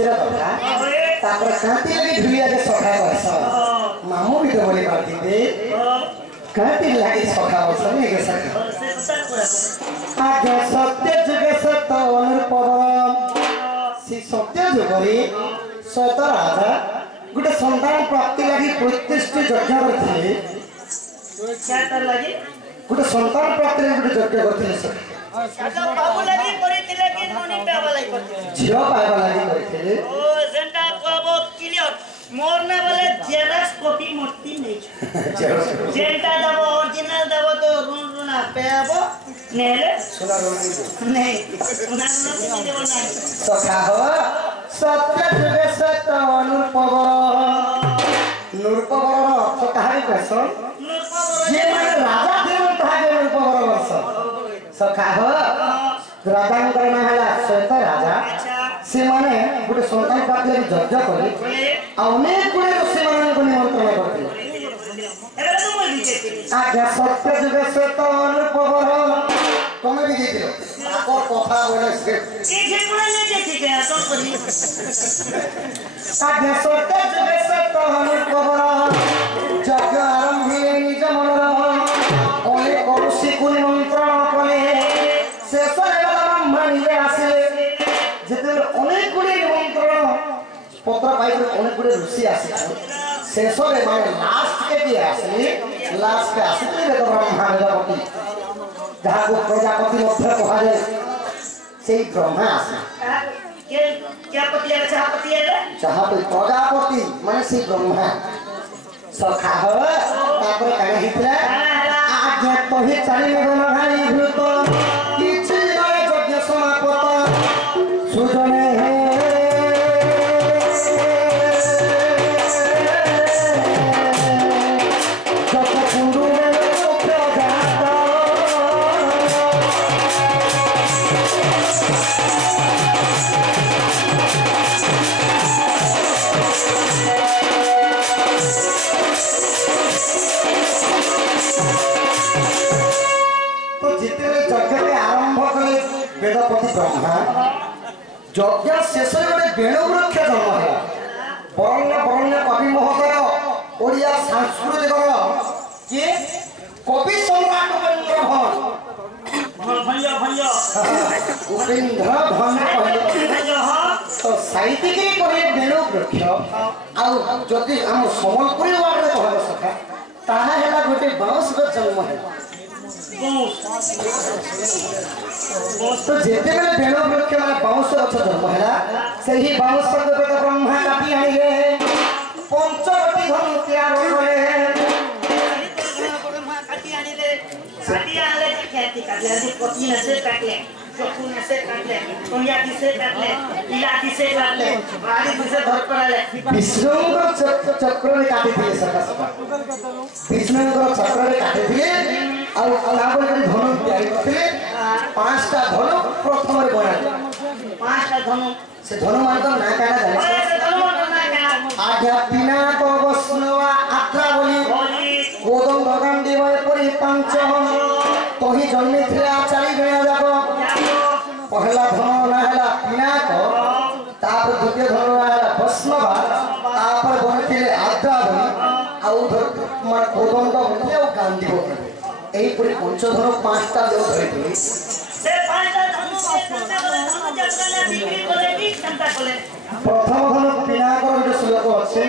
खुशीर कथा तापर कांति लगी धुलिया के सखा करस मामू भी तो बोली बात दे कांति लगी सखा बसन के सखा आगे सत्य जुगे सत्य अनुपम सी सत्य जुगरी सत राजा गुटे संतान प्राप्ति लगी प्रतिष्ठित यज्ञ करथिले क्या कर लगी गुटे संतान प्राप्ति लगी गुटे यज्ञ करथिले सखा अच्छा बाबू लगी करिथिले कि नोनी पावा लगी करथिले झियो पावा लगी करथिले ओ जेंटा को क्लियर मोरने वाले जेरक्स कॉपी मोटी नहीं जेंटा दबो ओरिजिनल दबो तो रुना पेबो नेले सुना रोनी नहीं सुना नहीं देबो नहीं सखा हो सत्य जुगे सत्य अनुपम नूरपवर अर्थ कहानी कहसन जे माने राजा थे ताहे नूरपवर वर्ष सखा हो राजांकर ना हला श्वेत राजा से माने गुटे संतान प्राप्त लगी यज्ञ करे अनेक गुणे ऋषि मान को निमंत्रण करथिले एबे तू बोल दीजिए आज्ञा सत्य जुगे सत्य अनुपम तमे भी दिथिलो आकर कथा बोले से ए जे कोना ले जे ठीक है तो करी आज्ञा सत्य जुगे सत्य अनुपम यज्ञ आरंभ हे निज मनर ओले करुषि को निमंत्रण कले शेष ब्रह्मा निजे आसिले जेते अनेक गुणे निमंत्रण पत्र पाई अनेक गुणे ऋषि आसी शेष रे माने लास्ट के दिए आसिले लास्ट के आसिले रे ब्रह्मा प्रजापति जहाँ को प्रजापति मध्य कहा जाए से ब्रह्मा आसी क्या पति है चाहपति है जहाँ पे प्रजापति माने से ब्रह्मा सखा हो तापर काहे हितला आज्ञा तोहि चाली गन हाई भूत किछि माने यज्ञ समापत सुजने हे वेदपति ब्रह्मा यज्ञ शेष गोटे बेणु वृक्ष जन्म है बरण्य बरण्य कवि महोदय ओडिया सांस्कृतिक किए कवि सम्राट उपेन्द्र भैया भैया उपेन्द्र तो साहित्यिक कहे बेणु वृक्ष आउ जदि आम सम्बलपुरी वार्ड में कह सका ताहा है गोटे बाउंस जन्म है तो जेते बेले बेणु वृक्ष माने बाउंस गछ जन्म हैला सेही बाउंस को बेटा ब्रह्मा काटी आइले पंचवटी धनु तैयार होले ब्रह्मा काटी आनिले खेती काटले पति ने से काटले चक्कू ने से काटले कोनिया से काटले इलाकी से काटले आदि से धर पड़ाले विष्णु को चक्र रे काटी दिए सका सका विष्णु को चक्र रे काटी दिए और तापर जे धनु तैयार करथिले पांचटा धनु प्रथम रे बना पांचटा धनु से धनु मान तो ना काना जाने से धनु ना का आज्ञा पिना को वस्नवा आत्रा बोली गोदम भगंडी वय परि पंच तोही जन्मे थिला चाली गया जाको पहला धनु ना हला पिना को तापर द्वितीय धनु ना हला वस्नवा तापर बनथिले आत्रा बोली आउ मन गोदम को बनथिले और गांधी बोली एही परि पंचधनु पांचटा देव धरिथिले से पांचटा धनु से धनु जत्रा बिक्री करे भी क्षमता करे प्रथम धनु पिनाकर जो श्लोक আছে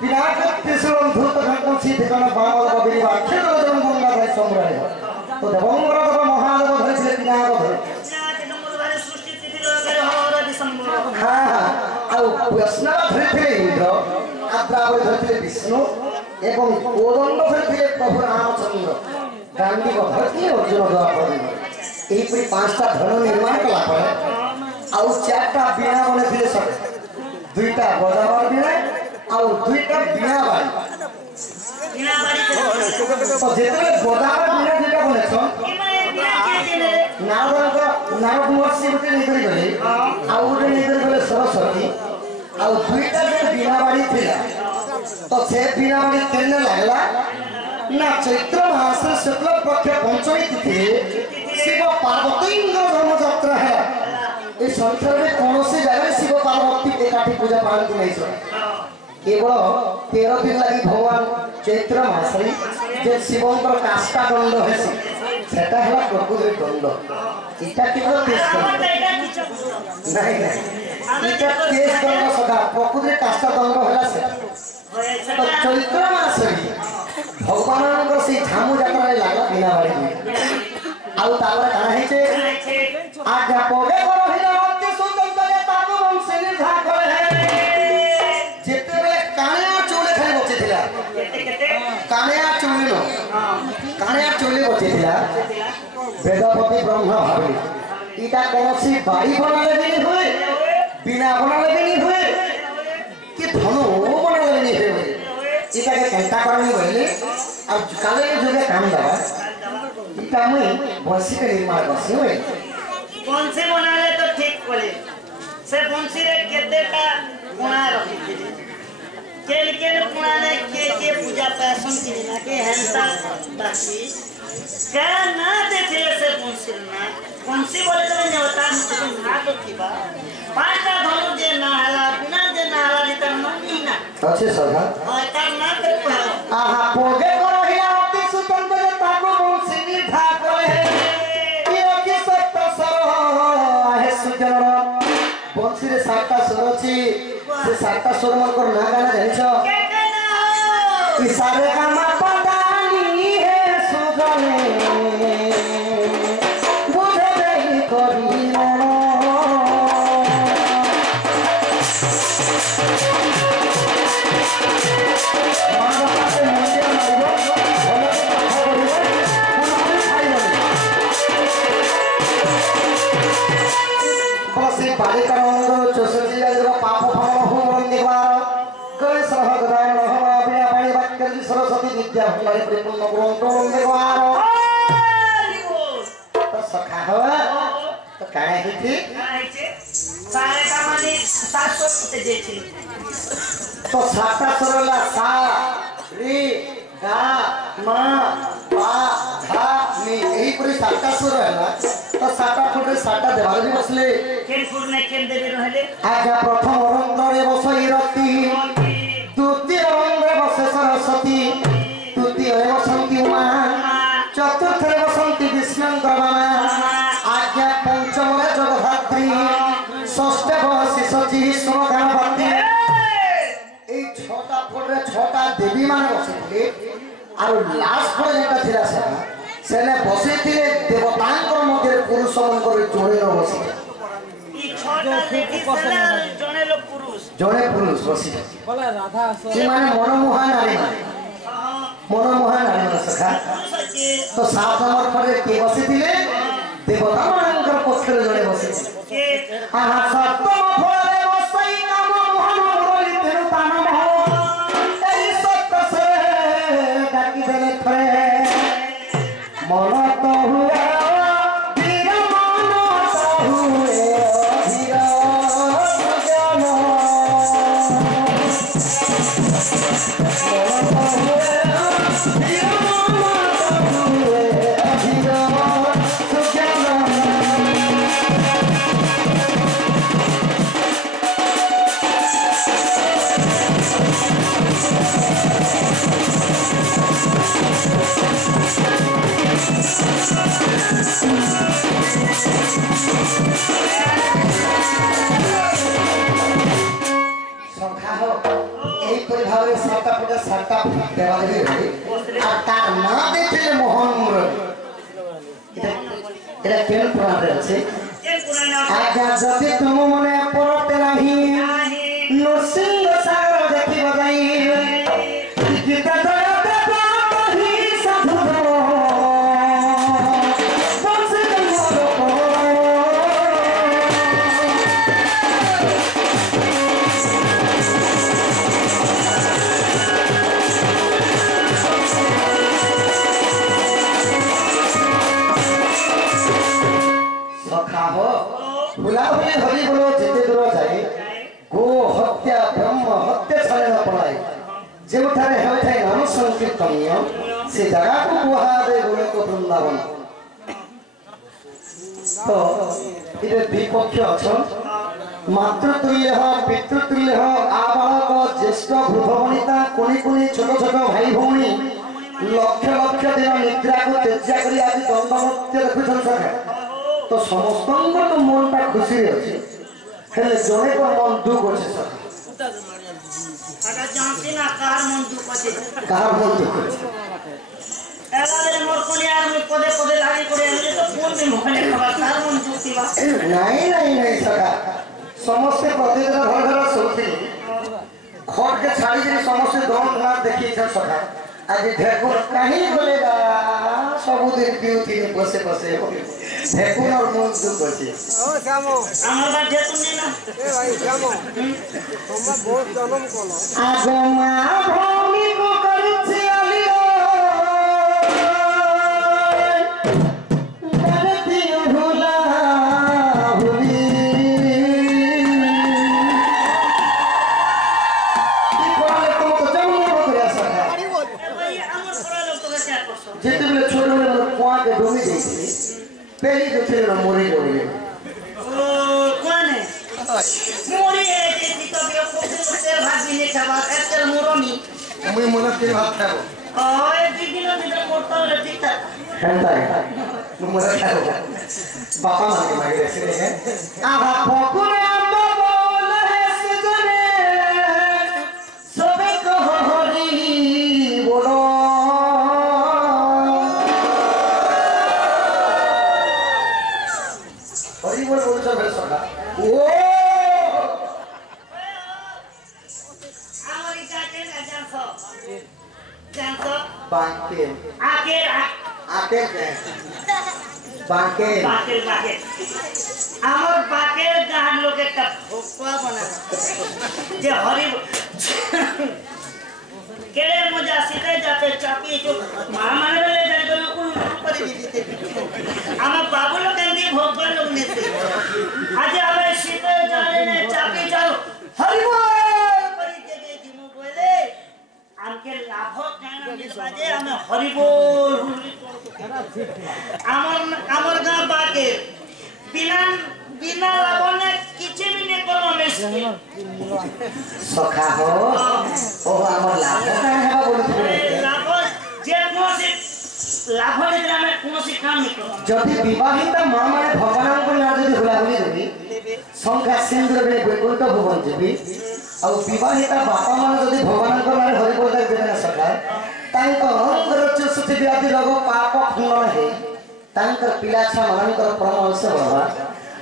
पिनाकर त्रिशूल धूत घंटन सी ठिकाना बाबल बबिरी वाक्य जन गंगा भाई संग्रह तो देवंगर देव महादेव धरिथिले पिनाकर धरि सृष्टि तिथि लगे हमारा दिसंबर हां आउ वैष्णव धरिथिले इंद्र आद्रावली धरिथिले विष्णु एवं कोदंड धरिथिले प्रभु रामचंद्र गांधी को धरती अर्जुन द्वापर एही परि पांचटा धनु निर्माण कला पर आउ चारटा बीणा बनेथिले सब दुईटा बजावर बीणा आउ दुईटा बीणा बाड़ी तो जेतले बजावर बीणा दुईटा बनेछन नारद महर्षि गोटे निकली गले आउ गोटे निकली गले सरस्वती आउ दुईटा जे बीणा बाड़ी थिला तो से बीणा बाड़ी केने लागला ना चैत्र मास शुक्ल पक्ष पंचमी तिथि शिव पार्वती धर्म यात्रा है ए संसार में कौन से जगह शिव पार्वती एकाठी पूजा पालन नहीं सके केवल 13 दिन लगी भगवान चैत्र मासरे जे शिवंकर काष्टा दंड हेसी सेटा हला प्रकृति दंड इटा केवल तेज दंड नहीं नहीं इटा तेज दंड सदा प्रकृति काष्टा दंड हला से तो चैत्र मासरे भगवानଙ୍କର से झामु ଯାତ୍ରା ରେ लागला बिना बाड़ी आउ तावर काना हेचे आज्ञा पोगे करहिला अति सुंदर ताबु वंशी निर्धा करे है जेते बेले कानिया चोले खाली बचे थिला कानिया चोले बचे थिला वेदपति ब्रह्मा भाबी इटा कोनसी बाड़ी बनाले नहीं हुए बिना बनाले नहीं हुए कि धनु बनाले नहीं हुए इटा के कंटा करनी बोले अब काले जुगे काम दवा इटा में बंसी के निर्माण बसी हुए बंसी बनाले तो ठीक बोले से बंसी रे केते का गुणा रखी थी के गुणा ने के पूजा पैसन की ना के हंसा बासी का ना देखे से बंसी बोले तो नहीं होता ना तो की बात पांचटा धनु जे ना हला बिना जे ना हला रितर नहीं ना अच्छे सगा और करना तो आहा पोगे करहिला अति सुंदर ताबु वंशी निर्धा करे कि सत्य सर आहे सुजन बंशी रे सातटा स्वर अछि से सातटा स्वर मनकर ना गाना जानिछो कि सारे गामा पदानी हे सुजने बुझे देहि करी सरस्वती विद्या हमारे परिपूर्ण ग्रंथों में देखवारो तो सखा हो तो काहे ही थी सारे का माने 700 ते देछी तो साता सरला सा रे गा मा पा धा मी यही पूरी साता सुर है ना तो साता फुटे साता देवाल भी बसले खेल फुरने खेल देबे रहले आज्ञा प्रथम रंध्रे बसई रति द्वितीय रंध्रे बसे सरस्वती तृतीय बसंती उमा चतुर्थ बसंती विष्णुंकरमा आज्ञा पंचम रे जगधात्री षष्ठ बसी सची सुन गणपति ए छोटा फुटे छोटा देवी माने बसिले और लास्ट पर जेटा थिला सेने बसिथिले देवतांकर मध्ये पुरुष मनकर जोड़े न बसी ई छोटा देवी सेना जने लोग पुरुष जोड़े पुरुष बसी बोले राधा से माने मनमोहा नारी मनमोहा नारी सखा तो 7 नंबर पर के बसिथिले देवता मानकर पक्षरे जोड़े बसी आहा सप्तम फळे बसई नाम मोहन मुरली तिरुतान हो एई सत्य से डाकी देले थरे मन तो हुआ वीर मन तो हुए अधीर ज्ञान सातटा देवादेवी रही आ तार ना देखले मोहन मुरली एटा केन पुराण रे আছে आज्ञा जति तुम मने परते नाही नरसिंह सागर देखि बजाई गीता दया देवा कहि साधु बंसी बुलावली हरि बोलो जिते दूर जाए गो हत्या ब्रह्म हत्या छाड़े न पड़ाए जेउठारे हेउठाए नाम संकीर्तनीय से जगह को गुहा दे बोले तो वृंदावन तो इधर विपक्ष अछन मातृतुल्य पितृतुल्य आबालक ज्येष्ठ वृद्ध वनिता कुनी कुनी छोट छोट भाई भौणी लक्ष लक्ष दिन निद्रा को त्याज्या करी आज दंड नृत्य देखुछन सके तो समस्त तो मनटा खुशी अछि हेले जने को मन दुख अछि सके अगर जानती ना कार मन दुख अछि कार मन दुख अछि एलाले मोर कोनी यार में पदे पदे लागी पड़े हमरे तो फोन में मोहने खबर कार मन दुख दिवा नहीं सका समस्त प्रतिदिन घर घर सोती खट के छाड़ी के समस्त दम ना देखी छ सका आज ढेकुर कहीं बोलेगा सबुदिन पिउथी बसे बसे ढेकुर और मन दुख अछि ओ श्यामो हमर बात ढेकुर नहीं ना ए भाई श्यामो तुम बहुत जन्म कोलो आगमा भूमि को करछि अलियो करती भूला भूली ई कोले तुम तो जन्म हो गया सका भाई हमर पड़ा लोग तो क्या करसो जेते बेले छोटे बेले कुआ के डूबी गई पहली जो थे ना मोरी डूबी ओ कौन है मोरी है जे तो बियो को से भागी ने खबर एक्चुअल मोरोनी मुई मन के हाथ खाबो ओए दिदिनो दिदर मोटो रहती था कहता है मुई मन खाबो बापा मांगे ऐसे है आहा फकुरे अम्मा बोल है सजने सबे को हरी बोलो हरी बोल सब सका ओ हमारी जाते ना जानसो बांके आके आके बांके আমার বাকের গান লোক একটা ভোপা বানানো যে হরি কেড়ে মজা শিখে যাতে চাপি তো মা মানে বলে যাইতো না কোন করে দিতে আমার বাবু লোক এমনি ভোপা লোক নেতে আজ আমি শিখে যাই না চাপি চালো হরি বল করে দেবে জিমু বলে আমকে লাভ কেন দিতে বাজে আমি হরি বল আমার গাঁ বাকে बिना बिना लाभने किछि भी नहीं करो मेस्की सखा हो ओ हमर लाभ काहे हेबा बोलथि लाभ जे कोनसी लाभ लेते हमें कोनसी काम नहीं करो जदि विवाहित मां माने भगवान को ना जदि होला बोली देबी संख्या सिंदूर बने वैकुंठ भुवन जेबी और विवाहित बापा माने जदि भगवान को माने हरि बोल देबे ना सखा तांको अंगर चुसुति व्याधि रोग पाप खंडन हे तांकर पिला छा मानकर परमहंस बाबा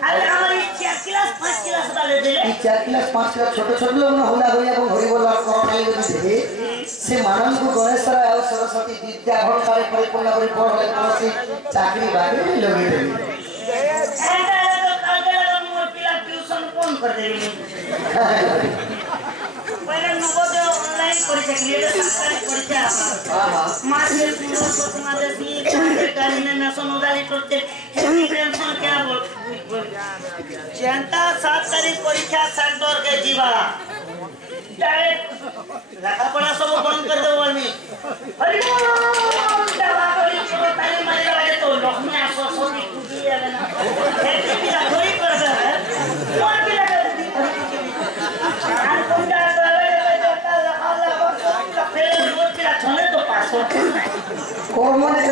अरे हमारी 4 क्लास 5 क्लास वाले दिले ई 4 क्लास 5 क्लास छोटे छोटे लोग ना होला होया এবং হরি বল করতাই দেবে সে মাননকু গণেশরা আর সরস্বতী বিদ্যা ভণ্ডারে পরিপূর্ণ করে পড়লে কোনসি চাকরি বাকরি লগে দেবে ऐसा तो कागल मोर पिला ट्यूशन कौन कर देबे पहले नवोदय ऑनलाइन परीक्षा के लिए सरकारी परीक्षा मास्टर पूरा तुम्हारे सी सरकारी ने नेशनल उदारी करते टेंशन क्या बोल जनता 7 तारीख परीक्षा सेंटर के जीवा डायरेक्ट लगा पड़ा सब बंद कर दो वाली हरि बोल दवा करी तो ताली मारे वाले तो लोग में आसो सोती कुदी है ना ऐसे भी थोड़ी कर है कौन भी लगा दी और कौन जा तो फिर रोज पिला छोड़े तो पास हो कोमने